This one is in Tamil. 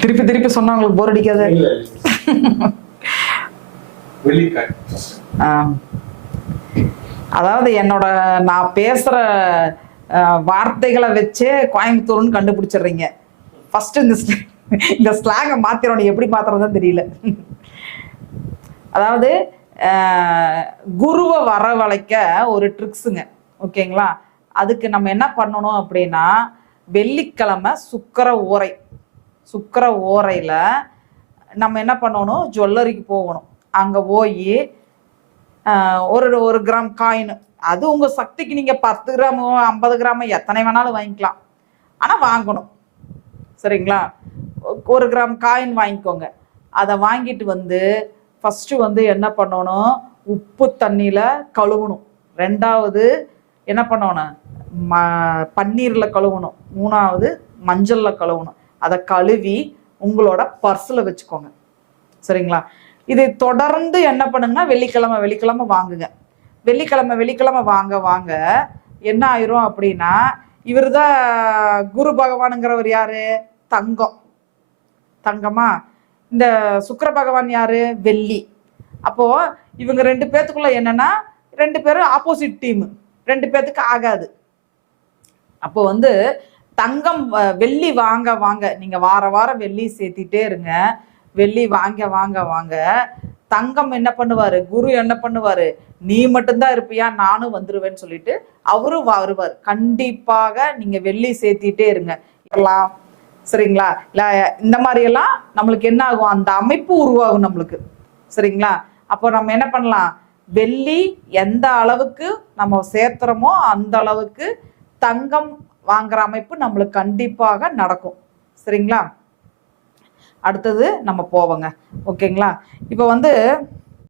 திருப்பி சொன்னா உங்களுக்கு போர் அடிக்காது. அதாவது என்னோட நான் பேசுற வார்த்தைகளை வச்சே கோயம்புத்தூர்னு கண்டுபிடிச்சிடுறீங்க. ஃபர்ஸ்ட் இந்த இந்த ஸ்லாங்கை மாத்திரோம் எப்படி மாத்துறதுன்னு தெரியல. அதாவது குருவை வரவழைக்க ஒரு ட்ரிக்ஸுங்க ஓகேங்களா அதுக்கு நம்ம என்ன பண்ணணும் அப்படின்னா வெள்ளிக்கிழமை சுக்கர ஓரை. சுக்கர ஓரையில் நம்ம என்ன பண்ணணும்? ஜுவல்லரிக்கு போகணும். அங்கே போய் ஒரு ஒரு கிராம் காயின் அது உங்கள் சக்திக்கு நீங்கள் பத்து கிராமோ ஐம்பது கிராமோ எத்தனை வேணாலும் வாங்கிக்கலாம். ஆனால் வாங்கணும். சரிங்களா? ஒரு கிராம் காயின் வாங்கிக்கோங்க. அதை வாங்கிட்டு வந்து ஃபஸ்ட்டு வந்து என்ன பண்ணணும்? உப்பு தண்ணியில் கழுவணும். ரெண்டாவது என்ன பண்ணணும்? ம பன்னீரில் கழுவணும். மூணாவது மஞ்சளில் கழுவணும். அதை கழுவி உங்களோட பர்ஸில் வச்சுக்கோங்க. சரிங்களா? இது தொடர்ந்து என்ன பண்ணுங்கன்னா வெள்ளிக்கிழமை வெள்ளிக்கிழமை வாங்குங்க. வெள்ளிக்கிழமை வெள்ளிக்கிழமை வாங்க வாங்க என்ன ஆயிரும் அப்படின்னா இவர் தான் குரு பகவானுங்கிறவர் யாரு? தங்கம். தங்கமா? இந்த சுக்கர பகவான் யாரு? வெள்ளி. அப்போ இவங்க ரெண்டு பேத்துக்குள்ள என்னன்னா ரெண்டு பேரும் ஆப்போசிட் டீம் ரெண்டு பேத்துக்கு ஆகாது. அப்போ வந்து தங்கம் வெள்ளி வாங்க வாங்க. நீங்க வார வாரம் வெள்ளி சேர்த்திட்டே இருங்க. வெள்ளி வாங்க வாங்க வாங்க. தங்கம் என்ன பண்ணுவாரு? குரு என்ன பண்ணுவாரு? நீ மட்டும்தான் இருப்பியா? நானும் வந்துருவேன்னு சொல்லிட்டு அவரும் வருவார். கண்டிப்பாக நீங்க வெள்ளி சேர்த்திட்டே இருங்க. சரிங்களா? இல்ல இந்த மாதிரி எல்லாம் நம்மளுக்கு என்ன ஆகும்? அந்த அமைப்பு உருவாகும் நம்மளுக்கு. சரிங்களா? அப்போ நம்ம என்ன பண்ணலாம்? வெள்ளி எந்த அளவுக்கு நம்ம சேர்த்துறோமோ அந்த அளவுக்கு தங்கம் வாங்குற அமைப்பு நம்மளுக்கு கண்டிப்பாக நடக்கும். சரிங்களா? அடுத்தது நம்ம போவோங்க. ஓகேங்களா? இப்போ வந்து